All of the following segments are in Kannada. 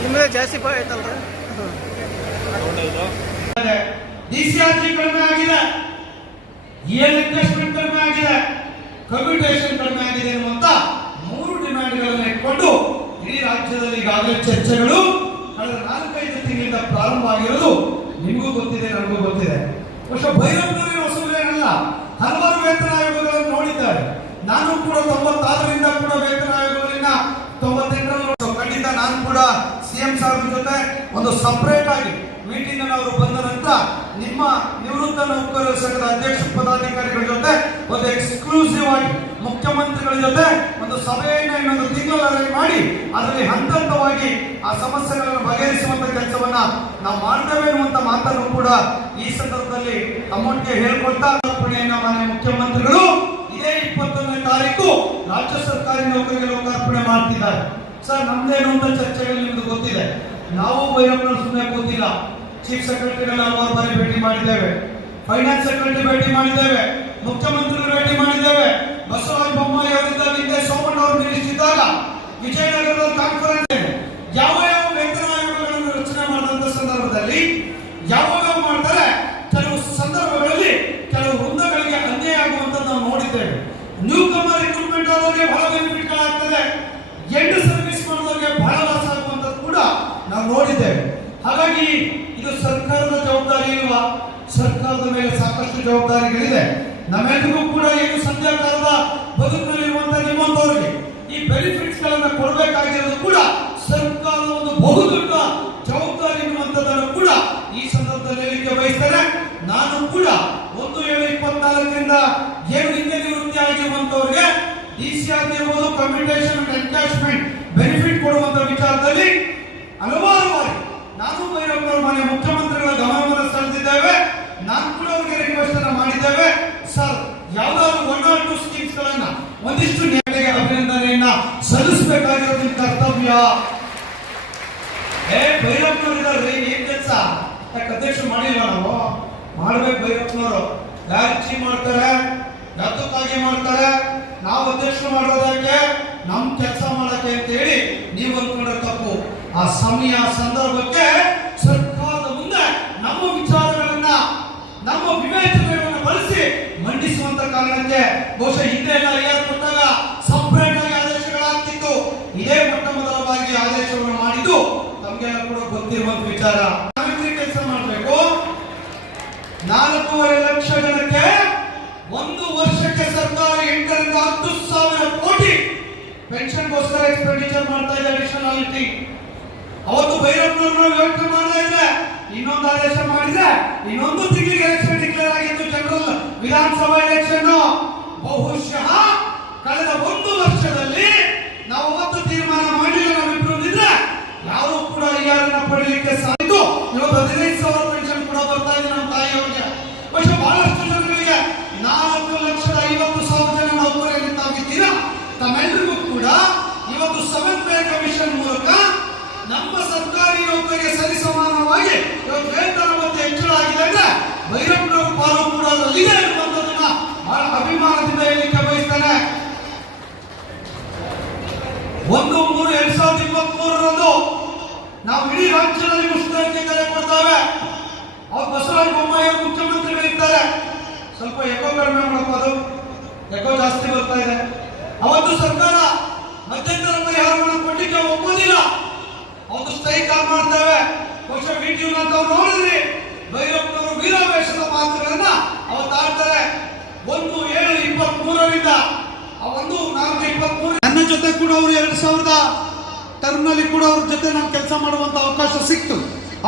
ನಿಮ್ಮದೇ ಜಾಸ್ತಿ ಪಾಯ್ ಆಯ್ತಲ್ರಿ? ಡಿಸಿಆರ್ಜಿ ಕಡಿಮೆ ಆಗಿದೆ. ಏನ್ ಇನ್ವೆಸ್ಟ್ಮೆಂಟ್ ಕಡಿಮೆ ಆಗಿದೆ. ಕಮ್ಯುಟೇಷನ್ ಕಡಿಮೆ ಆಗಿದೆ ಅನ್ನುವಂತ ಮೂರು ಡಿಮ್ಯಾಂಡ್ಗಳನ್ನು ಇಟ್ಕೊಂಡು ಇಡೀ ರಾಜ್ಯದಲ್ಲಿ ಈಗಾಗಲೇ ಚರ್ಚೆಗಳು ಕಳೆದ ನಾಲ್ಕೈದು ತಿಂಗಳಿಂದ ಪ್ರಾರಂಭ ಆಗಿರೋದು ನಿಮಗೂ ಗೊತ್ತಿದೆ ನನಗೂ ಗೊತ್ತಿದೆ. ಬಹುಶಃ ಭೈರಪ್ಪನವರಿಗೆ ಹೊಸಬೇನಲ್ಲ ಹಲವಾರು ವೇತನ ಆಯೋಗಗಳನ್ನು ನೋಡಿದ್ದಾರೆ. ನಾನು ಕೂಡ ತೊಂಬತ್ತಾರರಿಂದ ಕೂಡ ವೇತನ ಆಯೋಗಗಳಿಂದ ನಾನು ಕೂಡ ಸಿಎಂ ಸಾಹೇಬ್ ಜೊತೆ ಒಂದು ಸಪ್ರೇಟ್ ಆಗಿ ಮೀಟಿಂಗ್ ಅನ್ನು ಅವರು ಬಂದ ನಂತರ ನಿಮ್ಮ ನಿವೃತ್ತ ನೌಕರರ ಸಂಘದ ಅಧ್ಯಕ್ಷ ಪದಾಧಿಕಾರಿಗಳ ಜೊತೆ ಒಂದು ಎಕ್ಸ್ಕ್ಲೂಸಿವ್ ಆಗಿ ಮುಖ್ಯಮಂತ್ರಿಗಳ ಜೊತೆ ಒಂದು ಸಭೆಯನ್ನು ಇನ್ನೊಂದು ತಿಂಗಳಲ್ಲಿ ಮಾಡಿ ಅದರಲ್ಲಿ ಹಂತ ಹಂತವಾಗಿ ಆ ಸಮಸ್ಯೆಗಳನ್ನು ಬಗೆಹರಿಸುವಂತ ಕೆಲಸವನ್ನ ನಾವು ಮಾಡ್ತೇವೆ ಅನ್ನುವಂತ ಮಾತನ್ನು ಕೂಡ ಈ ಸಂದರ್ಭದಲ್ಲಿ ತಮ್ಮೊಟ್ಟಿಗೆ ಹೇಳ್ಕೊಳ್ತಾ ಲೋಕಾರ್ಪಣೆಯನ್ನ ಮಾನ್ಯ ಮುಖ್ಯಮಂತ್ರಿಗಳು ಇದೇ ಇಪ್ಪತ್ತೊಂದನೇ ತಾರೀಕು ರಾಜ್ಯ ಸರ್ಕಾರಿ ನೌಕರಿಗೆ ಲೋಕಾರ್ಪಣೆ ಮಾಡ್ತಿದ್ದಾರೆ. ಸರ್, ನಮ್ದೇನು ಅಂತ ಚರ್ಚೆಗಳು ನಿಮ್ಗೆ ಗೊತ್ತಿದೆ. ನಾವು ಬೈರಪ್ಪನ ಸುಮ್ಮನೆ ಕೂತಿಲ್ಲ. ಚೀಫ್ ಸೆಕ್ರೆಟರಿಗಳನ್ನ ಹಲವಾರು ಬಾರಿ ಭೇಟಿ ಮಾಡಿದ್ದೇವೆ. ಫೈನಾನ್ಸ್ ಸೆಕ್ರೆಟರಿ ಭೇಟಿ ಮಾಡಿದ್ದೇವೆ. ಮುಖ್ಯಮಂತ್ರಿ ಭೇಟಿ ಮಾಡಿದ್ದೇವೆ. ಬಸವರಾಜ ಬೊಮ್ಮಾಯಿ ಅವರಿದ್ದಾಗ ಹಿಂದೆ ಸೋಮಣ್ಣ ಅವರು ಇದ್ದಾಗ ವಿಜಯನಗರದ ಕಾನ್ಫರೆನ್ಸ್ ನಾವು ನೋಡಿದ್ದೇವೆ. ಹಾಗಾಗಿ ಇದು ಸರ್ಕಾರದ ಜವಾಬ್ದಾರಿ ಇಲ್ವಾ ಸರ್ಕಾರದ ಮೇಲೆ ಸಾಕಷ್ಟು ಜವಾಬ್ದಾರಿಗಳಿದೆ. ನಮ್ಮೆಲ್ಲರಿಗೂ ಕೂಡ ಏನು ಸಂಧ್ಯಾಕಾಲದ ಬದುಕಿನಲ್ಲಿರುವಂತಹ ನಿಮ್ಮಂತವರಿಗೆ ಈ ಬೆನಿಫಿಟ್ಸ್ ಗಳನ್ನ ಕೊಡಬೇಕಾಗಿರೋದು ಕೂಡ ಸರ್ಕಾರದ ಒಂದು ಬಹುದೊಡ್ಡ ಜವಾಬ್ದಾರಿ ಎನ್ನುವಂಥದ್ದನ್ನು ಕೂಡ ಈ ಸಂದರ್ಭದಲ್ಲಿ ಹೇಳಿಕೆ ಬಯಸ್ತೇನೆ. ನಾನು ಕೂಡ ಒಂದು ಏಳು ಇಪ್ಪತ್ನಾಲ್ಕರಿಂದ ಏನು ಹಿಂದೆ ನಿವೃತ್ತಿ ಆಗಿರುವಂತವರಿಗೆ D C R commutation encashment benefit ಕೊಡುವಂತ ವಿಚಾರದಲ್ಲಿ ಹಲವಾರು ಬಾರಿ ನಾನು ಭೈರಪ್ಪನವರು ಮನೆ ಮುಖ್ಯಮಂತ್ರಿಗಳ ಗಮನವನ್ನು ಸೆಳೆದಿದ್ದೇವೆ. ನಾನು ಕೂಡ ಅವರಿಗೆ ರಿಕ್ವೆಸ್ಟ್ ಅನ್ನ ಮಾಡಿದ್ದೇವೆ. ಸರ್, ಯಾವ್ದಾದ್ರು ಒನ್ ಆರ್ ಟು ಸ್ಕೀಮ್ಸ್ ಗಳನ್ನ ಒಂದಿಷ್ಟು ನ್ಯಾಯಾಲಯ ಅಭಿನಂದನೆಯನ್ನ ಸಲ್ಲಿಸಬೇಕಾಗಿರೋದು ನಿಮ್ಮ ಕರ್ತವ್ಯ. ಏ ಭೈರಪ್ಪನವರಿದ್ದಾರೆ ಏನ್ ಕೆಲಸ? ಯಾಕೆ ಅಧ್ಯಕ್ಷ ಮಾಡಿಲ್ಲ ನಾವು? ಮಾಡ್ಬೇಕು ಭೈರಪ್ಪನವರು ಯಾರು ಮಾಡ್ತಾರೆ? ಯಾತಕ್ಕಾಗಿ ಮಾಡ್ತಾರೆ? ನಾವು ಅಧ್ಯಕ್ಷ ಮಾಡೋದಕ್ಕೆ ನಮ್ ಕೆಲಸ ಮಾಡಕ್ಕೆ ಅಂತ ಹೇಳಿ ನೀವು ಅಂದ್ಕೊಂಡ್ರೆ ತಪ್ಪು ಆ ಸಮಯ ಸಂದರ್ಭಕ್ಕೆ ಸರ್ಕಾರದ ಮುಂದೆ ನಮ್ಮ ವಿಚಾರಗಳನ್ನ, ನಮ್ಮ ವಿವೇಚನೆಗಳನ್ನ ಬಳಸಿ ಮಂಡಿಸುವಂತ ಕಾರಣಕ್ಕೆ ಬಹುಶಃ ಹಿಂದೆ ಎಲ್ಲ ಐಆರ್ ಕೊಟ್ಟಾಗ ಸಪರೇಟ್ ಆಗಿ ಆದೇಶಗಳಾಗ್ತಿತ್ತು. ಇದೇ ಮೊಟ್ಟ ಮೊದಲವಾಗಿ ಆದೇಶವನ್ನು ಮಾಡಿದ್ದು ತಮಗೆಲ್ಲ ಕೂಡ ಗೊತ್ತಿರುವಂತ ವಿಚಾರ. ಕೆಲಸ ಮಾಡಬೇಕು. ನಾಲ್ಕೂವರೆ ಲಕ್ಷ ಜನಕ್ಕೆ ಒಂದು ವರ್ಷಕ್ಕೆ ಸರ್ಕಾರ ಎಂಟರಿಂದ ಹತ್ತು ಸಾವಿರ ಕೋಟಿ ಪೆನ್ಷನ್ಗೋಸ್ಕರ ಎಕ್ಸ್ಪೆಂಡಿಚರ್ ಮಾಡ್ತಾ ಇದೆ ಅಡಿಷನಾಲಿಟಿ ಅವತ್ತು ಭೈರಪ್ಪನವರು ಯೋಚನೆ ಮಾಡ್ತಾ ಇದ್ರೆ ಇನ್ನೊಂದು ಆದೇಶ ಮಾಡಿದ್ರೆ ಇನ್ನೊಂದು ತಿಂಗಳಿಗೆ ಎಲೆಕ್ಷನ್ ಡಿಕ್ಲೇರ್ ಆಗಿತ್ತು ಜನರಲ್ ವಿಧಾನಸಭಾ ಎಲೆಕ್ಷನ್ ಬಹುಶಃ ಕಳೆದ ಒಂದು ವರ್ಷದಲ್ಲಿ ನಾವು ಅವತ್ತು ತೀರ್ಮಾನ ಮಾಡಿಲ್ಲ ನಾವಿಬ್ರು ಇದ್ರೆ ಯಾರು ಕೂಡ ಯಾರನ್ನ ಪಡೀಲಿಕ್ಕೆ ಸಾಧ್ಯ ಇವತ್ತು ಹದಿನೈದು ಸಾವಿರ ಪೆನ್ಷನ್ ಕೂಡ ಬರ್ತಾ ಇದೆ ನಮ್ಮ ತಾಯಿಯವರಿಗೆ ಬಹುಶಃ ಬಹಳಷ್ಟು ಜನಗಳಿಗೆ ನಾಲ್ಕು ಲಕ್ಷದ ಐವತ್ತು ಸಾವಿರ ಜನ ನೌಕರರಿಗೆ ತಾವಿದ್ದೀರಾ ತಮ್ಮೆಲ್ಲರಿಗೂ ಕೂಡ ಇವತ್ತು ಸೆವೆಂತ್ ಪೇ ಕಮಿಷನ್ ಮೂಲಕ ನಮ್ಮ ಸರ್ಕಾರಿ ಸರಿ ಸಮಾನವಾಗಿ ಇವತ್ತು ವೇತನ ಮತ್ತೆ ಹೆಚ್ಚಳ ಆಗಿದೆ ಅಂದ್ರೆ ಭೈರಪ್ಪನವ್ರ ಪಾಲು ಕೂಡ ಅಲ್ಲಿದೆ ಅನ್ನುವಂಥದ್ದನ್ನ ಬಹಳ ಅಭಿಮಾನದಿಂದ ಹೇಳಲಿಕ್ಕೆ ಬಯಸ್ತಾನೆ. ಒಂದು ಮೂರು ಎರಡ್ ಸಾವಿರದ ಇಪ್ಪತ್ತ್ ಮೂರರಂದು ನಾವು ಇಡೀ ರಾಜ್ಯದಲ್ಲಿ ಮುಷ್ಕರಕ್ಕೆ ಕರೆ ಕೊಡ್ತೇವೆ. ಅವ್ರು ಬಸವರಾಜ ಬೊಮ್ಮಾಯಿ ಮುಖ್ಯಮಂತ್ರಿಗಳಿರ್ತಾರೆ. ಸ್ವಲ್ಪ ಎಕೋ ಕಡಿಮೆ ಮಾಡಪ್ಪ ಅದು. ಎಕೋ ಜಾಸ್ತಿ ಬರ್ತಾ ಇದೆ. ಅವತ್ತು ಸರ್ಕಾರ ಮಧ್ಯಂತರ ಪರಿಹಾರವನ್ನು ಕೊಡ್ಲಿಕ್ಕೆ ಒಪ್ಪೋದಿಲ್ಲ ಅವತ್ತು ಸ್ಟ್ರೈಕ್ ಆನ್ ಮಾಡ್ತೇವೆ ತಾವು ನೋಡಿದ್ರಿ ಭೈರಪ್ಪನವರು ವೀರಾವೇಶದ ಮಾತುಗಳನ್ನ ಅವತ್ತು ಆಡ್ತಾರೆ ಒಂದು ಏಳು ಇಪ್ಪತ್ತ್ ಮೂರರಿಂದ ಒಂದು ನಾಲ್ಕು ಇಪ್ಪತ್ತ್ ಮೂರು ನನ್ನ ಜೊತೆ ಕೂಡ ಅವರು ಎರಡ್ ಸಾವಿರದ ಟರ್ಮ್ನಲ್ಲಿ ಕೂಡ ಅವ್ರ ಜೊತೆ ನಾನು ಕೆಲಸ ಮಾಡುವಂತ ಅವಕಾಶ ಸಿಕ್ತು.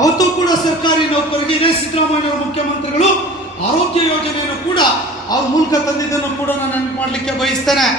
ಅವತ್ತು ಕೂಡ ಸರ್ಕಾರಿ ನೌಕರಿಗೆ ಇದೇ ಸಿದ್ದರಾಮಯ್ಯ ಅವರು ಮುಖ್ಯಮಂತ್ರಿಗಳು ಆರೋಗ್ಯ ಯೋಜನೆಯನ್ನು ಕೂಡ ಅವ್ರ ಮೂಲಕ ತಂದಿದ್ದನ್ನು ಕೂಡ ನಾನು ನೆನಪು ಮಾಡಲಿಕ್ಕೆ ಬಯಸ್ತೇನೆ.